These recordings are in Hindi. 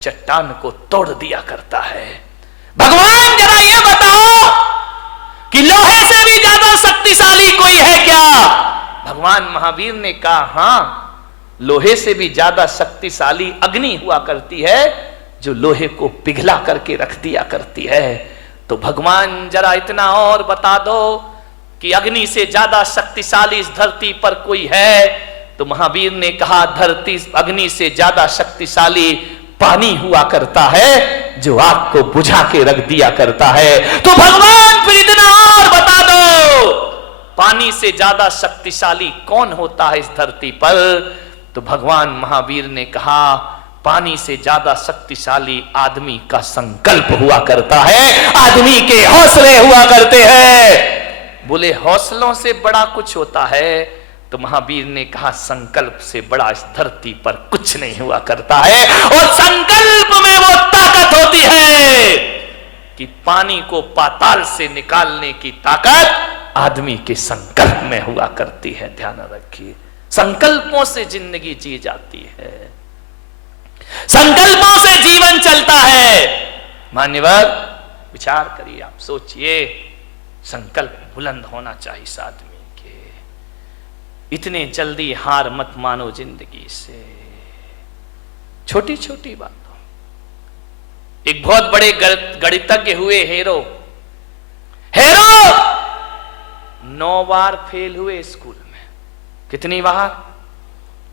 चट्टान को तोड़ दिया करता है। भगवान जरा ये बताओ कि लोहे से भी ज्यादा शक्तिशाली कोई है क्या? भगवान महावीर ने कहा हां, लोहे से भी ज्यादा शक्तिशाली अग्नि हुआ करती है जो लोहे को पिघला करके रख दिया करती है। तो भगवान जरा इतना और बता दो कि अग्नि से ज्यादा शक्तिशाली इस धरती पर कोई है? तो महावीर ने कहा धरती अग्नि से ज्यादा शक्तिशाली पानी हुआ करता है जो आग को बुझा के रख दिया करता है। तो भगवान फिर इतना और बता दो पानी से ज्यादा शक्तिशाली कौन होता है इस धरती पर? तो भगवान महावीर ने कहा पानी से ज्यादा शक्तिशाली आदमी का संकल्प हुआ करता है, आदमी के हौसले हुआ करते हैं। बोले हौसलों से बड़ा कुछ होता है? तो महावीर ने कहा संकल्प से बड़ा इस धरती पर कुछ नहीं हुआ करता है। और संकल्प में वो ताकत होती है कि पानी को पाताल से निकालने की ताकत आदमी के संकल्प में हुआ करती है। ध्यान रखिए, संकल्पों से जिंदगी जी जाती है, संकल्पों से जीवन चलता है। मान्यवर विचार करिए, आप सोचिए, संकल्प बुलंद होना चाहिए इस आदमी के। इतने जल्दी हार मत मानो जिंदगी से, छोटी छोटी बातों। एक बहुत बड़े गणितज्ञ हुए हेरो 9 बार फेल हुए स्कूल में। कितनी बार?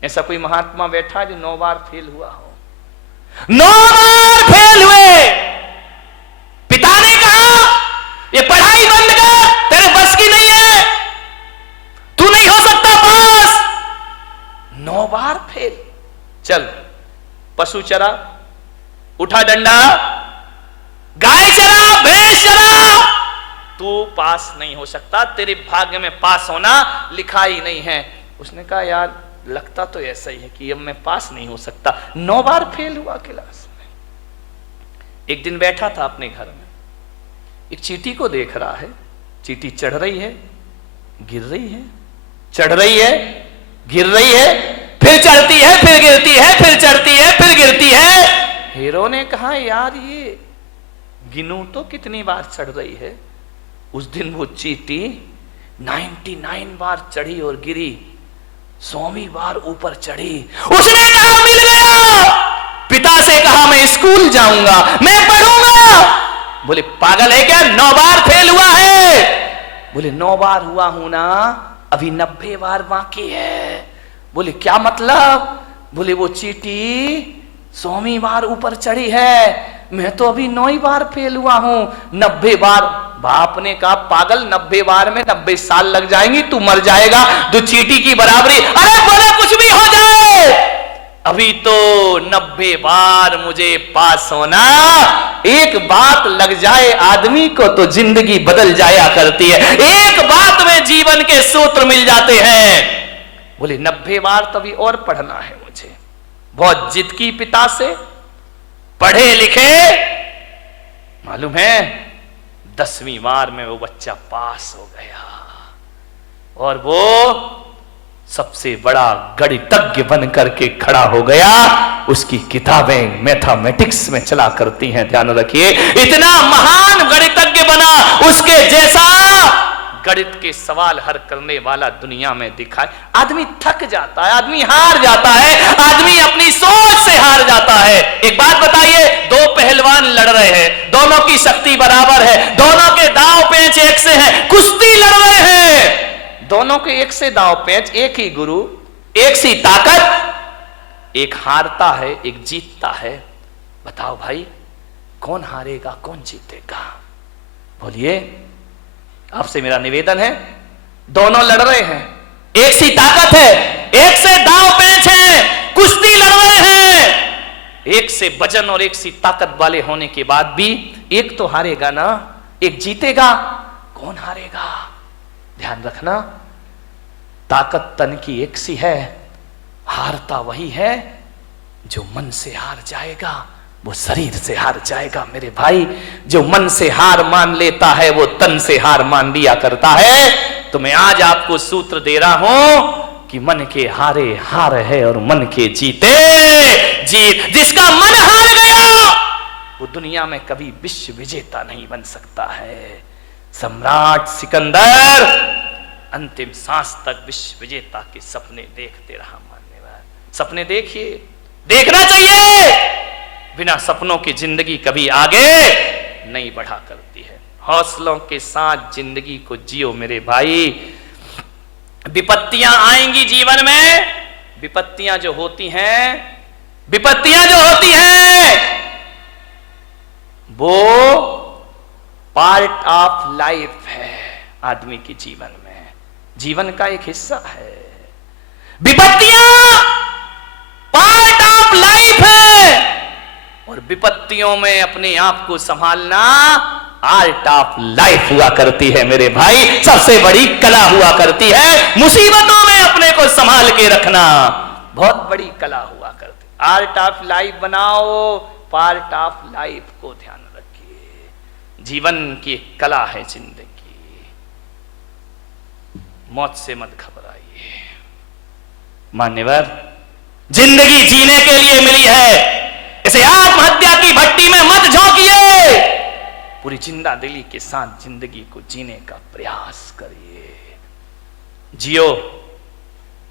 ऐसा कोई महात्मा बैठा जो 9 बार फेल हुआ हो? 9 बार फेल हुए। पिता ने कहा ये पढ़ाई बंद कर, तेरे बस की नहीं है, तू नहीं हो सकता पास। 9 बार फेल। चल पशु चरा, उठा डंडा, गाय चरा, भैंस चरा, तू पास नहीं हो सकता, तेरे भाग्य में पास होना लिखा ही नहीं है। उसने कहा यार लगता तो ऐसा ही है कि अब मैं पास नहीं हो सकता। 9 बार फेल हुआ क्लास में। एक दिन बैठा था अपने घर में, एक चींटी को देख रहा है। चींटी चढ़ रही है, गिर रही है, चढ़ रही है, गिर रही है, फिर चढ़ती है, फिर गिरती है, फिर चढ़ती है, फिर गिरती है। हीरो ने कहा यार ये गिनूं तो कितनी बार चढ़ रही है। उस दिन वो चींटी 99 बार चढ़ी और गिरी, 100वीं बार ऊपर चढ़ी। उसने कहा मिल गया। पिता से कहा मैं स्कूल जाऊंगा, मैं पढ़ूंगा। बोले पागल है क्या, 9 बार फेल हुआ है? बोले 9 बार हुआ हूं ना, अभी 90 बार बाकी है। बोले क्या मतलब? बोले वो चींटी 100वीं बार ऊपर चढ़ी है, मैं तो अभी 9 ही बार फेल हुआ हूं, 90 बार। बाप ने कहा पागल 90 बार में 90 साल लग जाएंगी, तू मर जाएगा, तो चींटी की बराबरी। अरे बोले कुछ भी हो जाए, अभी तो 90 बार मुझे पास होना। एक बात लग जाए आदमी को तो जिंदगी बदल जाया करती है, एक बात में जीवन के सूत्र मिल जाते हैं। बोले 90 बार तो अभी और पढ़ना है मुझे। बहुत जिद की पिता से, पढ़े लिखे, मालूम है 10वीं बार में वो बच्चा पास हो गया और वो सबसे बड़ा गणितज्ञ बन करके खड़ा हो गया। उसकी किताबें मैथमेटिक्स में चला करती हैं। ध्यान रखिए, इतना महान गणितज्ञ बना, उसके जैसा गणित के सवाल हल करने वाला दुनिया में दिखाए। आदमी थक जाता है, आदमी हार जाता है, आदमी अपनी सोच से हार जाता है। एक बात बताइए, 2 पहलवान लड़ रहे हैं, दोनों की शक्ति बराबर है, दोनों के दांव पेंच एक से हैं, कुश्ती लड़ रहे हैं, दोनों के एक से दांव पेंच, एक ही गुरु, एक सी ताकत। एक हारता है, एक जीतता है। बताओ भाई कौन हारेगा, कौन जीतेगा? बोलिए, आपसे मेरा निवेदन है, दोनों लड़ रहे हैं, एक सी ताकत है, एक से दांव पेंच है, कुश्ती लड़ रहे हैं। एक से वजन और एक सी ताकत वाले होने के बाद भी एक तो हारेगा ना, एक जीतेगा। कौन हारेगा? ध्यान रखना, ताकत तन की एक सी है, हारता वही है जो मन से हार जाएगा, वो शरीर से हार जाएगा। मेरे भाई, जो मन से हार मान लेता है वो तन से हार मान लिया करता है। तो मैं आज आपको सूत्र दे रहा हूं कि मन के हारे हार है और मन के जीते जीत। जिसका मन हार गया दुनिया में कभी विश्व विजेता नहीं बन सकता है। सम्राट सिकंदर अंतिम सांस तक विश्व विजेता के सपने देखते रहा। मान्यवर, सपने देखिए, देखना चाहिए। बिना सपनों की जिंदगी कभी आगे नहीं बढ़ा करती है। हौसलों के साथ जिंदगी को जियो मेरे भाई। विपत्तियां आएंगी जीवन में, विपत्तियां जो होती हैं वो पार्ट ऑफ लाइफ है आदमी के जीवन में, जीवन का एक हिस्सा है। विपत्तियां पार्ट ऑफ लाइफ है और विपत्तियों में अपने आप को संभालना आर्ट ऑफ लाइफ हुआ करती है मेरे भाई। सबसे बड़ी कला हुआ करती है मुसीबतों में अपने को संभाल के रखना, बहुत बड़ी कला हुआ करती। आर्ट ऑफ लाइफ बनाओ, पार्ट ऑफ लाइफ को ध्यान रखिए। जीवन की एक कला है जिंदगी। मौत से मत घबराइए मान्यवर, जिंदगी जीने के लिए मिली है, इसे आत्महत्या की भट्टी में मत झोंकिए। पूरी जिंदा दिली के साथ जिंदगी को जीने का प्रयास करिए। जियो,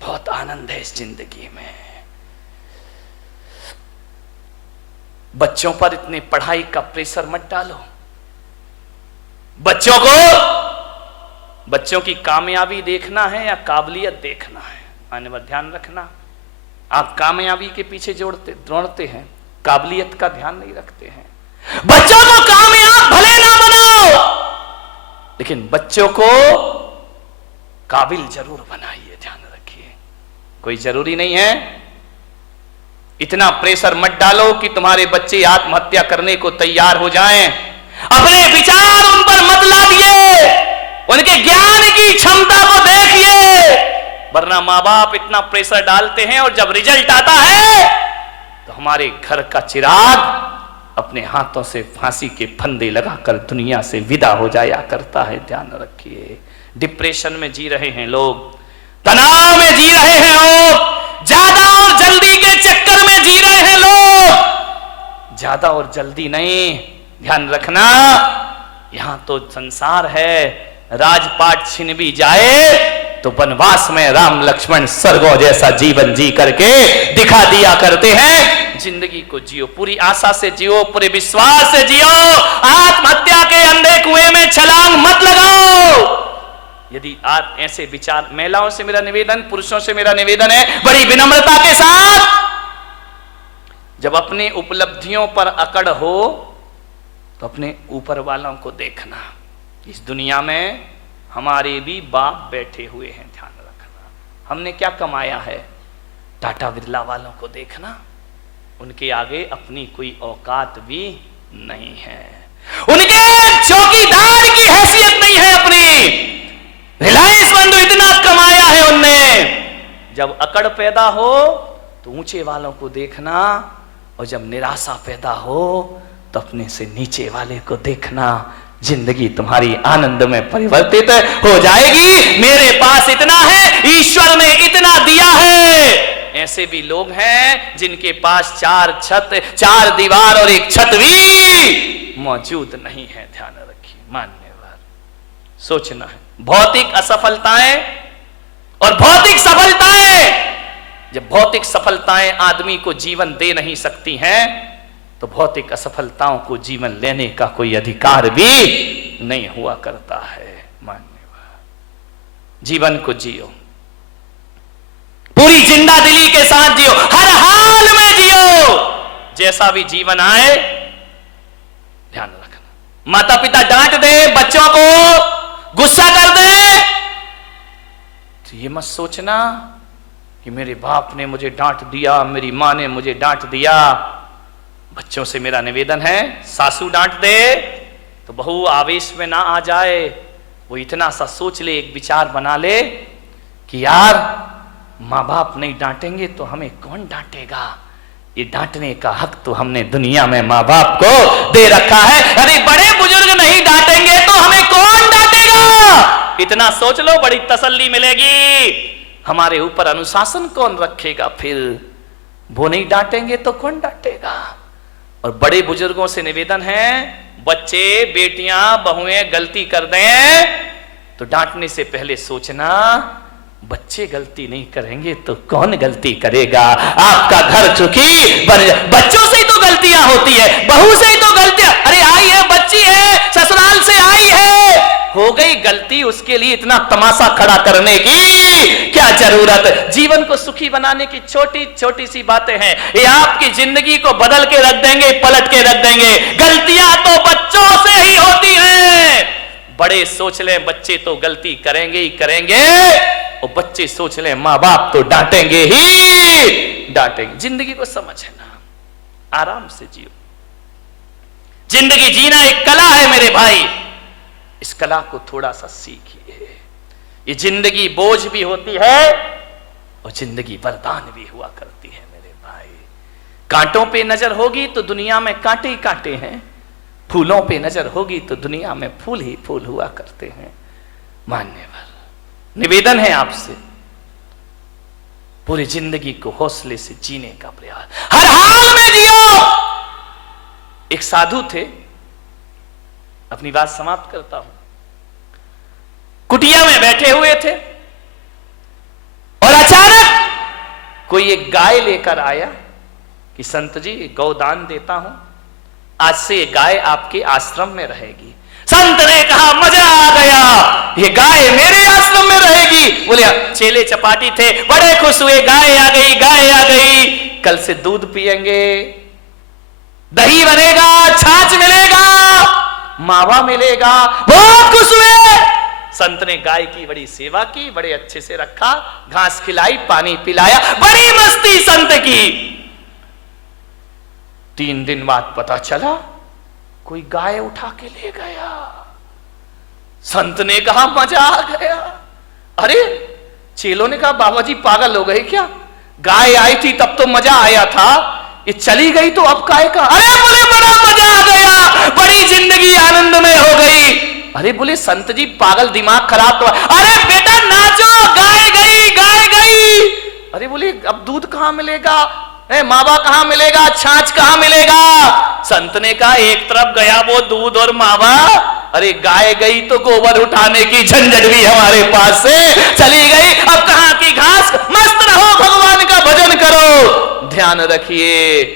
बहुत आनंद है इस जिंदगी में। बच्चों पर इतने पढ़ाई का प्रेशर मत डालो। बच्चों की कामयाबी देखना है या काबिलियत देखना है, आने पर ध्यान रखना। आप कामयाबी के पीछे दौड़ते हैं, काबिलियत का ध्यान नहीं रखते हैं। बच्चों को कामयाब भले ना बनाओ, लेकिन बच्चों को काबिल जरूर बनाइए, ध्यान रखिए। कोई जरूरी नहीं है इतना प्रेशर मत डालो कि तुम्हारे बच्चे आत्महत्या करने को तैयार हो जाएं। अपने विचार उन पर मत लादिए, उनके ज्ञान की क्षमता को देखिए, वरना माँ बाप इतना प्रेशर डालते हैं और जब रिजल्ट आता है तो हमारे घर का चिराग अपने हाथों से फांसी के फंदे लगाकर दुनिया से विदा हो जाया करता है। ध्यान रखिए। डिप्रेशन में जी रहे हैं लोग, तनाव में जी रहे हैं लोग, ज्यादा और जल्दी के चक्कर में जी रहे हैं लोग। ज्यादा और जल्दी नहीं, ध्यान रखना। यहां तो संसार है, राजपाट छिन भी जाए तो वनवास में राम लक्ष्मण स्वर्गों जैसा जीवन जी करके दिखा दिया करते हैं। जिंदगी को जियो, पूरी आशा से जियो, पूरे विश्वास से जियो। आत्महत्या के अंधे कुएं में छलांग मत लगाओ। यदि आज ऐसे विचार, महिलाओं से मेरा निवेदन, पुरुषों से मेरा निवेदन है बड़ी विनम्रता के साथ, जब अपने उपलब्धियों पर अकड़ हो तो अपने ऊपर वालों को देखना। इस दुनिया में हमारे भी बाप बैठे हुए हैं, ध्यान रखना। हमने क्या कमाया है, टाटा बिरला वालों को देखना, उनके आगे अपनी कोई औकात भी नहीं है, उनके चौकीदार की हैसियत नहीं है अपनी। रिलायंस बंधु इतना कमाया है उनने। जब अकड़ पैदा हो तो ऊंचे वालों को देखना, और जब निराशा पैदा हो तो अपने से नीचे वाले को देखना। जिंदगी तुम्हारी आनंद में परिवर्तित हो जाएगी। मेरे पास इतना है, ईश्वर ने इतना दिया है। ऐसे भी लोग हैं जिनके पास चार दीवार और एक छत भी मौजूद नहीं है। ध्यान रखिए मान्यवर, सोचना है। भौतिक असफलताएं और भौतिक सफलताएं, जब भौतिक सफलताएं आदमी को जीवन दे नहीं सकती हैं तो भौतिक असफलताओं को जीवन लेने का कोई अधिकार भी नहीं हुआ करता है। मान्यवर, जीवन को जियो, पूरी जिंदा दिली के साथ जियो, हर हाल में जियो। जैसा भी जीवन आए ध्यान रखना। माता पिता डांट दे बच्चों को, गुस्सा कर दे तो ये मत सोचना कि मेरे बाप ने मुझे डांट दिया, मेरी मां ने मुझे डांट दिया। बच्चों से मेरा निवेदन है, सासू डांट दे तो बहू आवेश में ना आ जाए, वो इतना सा सोच ले, एक विचार बना ले कि यार माँ बाप नहीं डांटेंगे तो हमें कौन डांटेगा। ये डांटने का हक तो हमने दुनिया में माँ बाप को दे रखा है। अरे बड़े बुजुर्ग नहीं डांटेंगे तो हमें कौन डांटेगा। इतना सोच लो, बड़ी तसल्ली मिलेगी। हमारे ऊपर अनुशासन कौन रखेगा, फिर वो नहीं डांटेंगे तो कौन डांटेगा। और बड़े बुजुर्गों से निवेदन है, बच्चे बेटियां बहुएं गलती कर दें तो डांटने से पहले सोचना, बच्चे गलती नहीं करेंगे तो कौन गलती करेगा। आपका घर चुकी बच्चों से ही तो गलतियां होती है, बहू से ही तो गलतियां, अरे आई है बच्ची है ससुराल से आई है, हो गई गलती, उसके लिए इतना तमाशा खड़ा करने की क्या जरूरत। जीवन को सुखी बनाने की छोटी छोटी सी बातें हैं, ये आपकी जिंदगी को बदल के रख देंगे, पलट के रख देंगे। गलतियां तो बच्चों से ही होती हैं। बड़े सोच लें बच्चे तो गलती करेंगे ही करेंगे, और बच्चे सोच लें मां बाप तो डांटेंगे ही डांटेंगे। जिंदगी को समझना, आराम से जियो। जिंदगी जीना एक कला है मेरे भाई, इस कला को थोड़ा सा सीखिए। ये जिंदगी बोझ भी होती है और जिंदगी वरदान भी हुआ करती है मेरे भाई। कांटों पे नजर होगी तो दुनिया में कांटे ही कांटे हैं, फूलों पे नजर होगी तो दुनिया में फूल ही फूल हुआ करते हैं। मान्यवर, निवेदन है आपसे, पूरी जिंदगी को हौसले से जीने का प्रयास, हर हाल में जियो। एक साधु थे, अपनी बात समाप्त करता हूं। कुटिया में बैठे हुए थे और अचानक कोई एक गाय लेकर आया कि संत जी गौदान देता हूं, आज से ये गाय आपके आश्रम में रहेगी। संत ने कहा मजा आ गया, ये गाय मेरे आश्रम में रहेगी। बोले चेले चपाटी थे, बड़े खुश हुए, गाय आ गई, गाय आ गई, कल से दूध पिएंगे, दही बनेगा, छाछ मिलेगा, मावा मिलेगा। बहुत खुश हुए। संत ने गाय की बड़ी सेवा की, बड़े अच्छे से रखा, घास खिलाई, पानी पिलाया, बड़ी मस्ती संत की। 3 दिन बाद पता चला कोई गाय उठा के ले गया। संत ने कहा मजा आ गया। अरे चेलों ने कहा बाबा जी पागल हो गए क्या, गाय आई थी तब तो मजा आया था, ये चली गई तो अब काय का। अरे बोले बड़ा मजा आ गया, बड़ी जिंदगी आनंदमय हो गई। अरे बोले संत जी पागल, दिमाग खराब तो। अरे बेटा नाचो, गाय गई, गाय गई। अरे बोले अब दूध कहां मिलेगा, मावा कहां मिलेगा, छाछ कहां मिलेगा। संत ने कहा एक तरफ गया वो दूध और मावा, अरे गाय गई तो गोबर उठाने की झंझट भी हमारे पास से चली गई। अब कहां की घास। मस्त रहो, भगवान का भजन करो, ध्यान रखिए।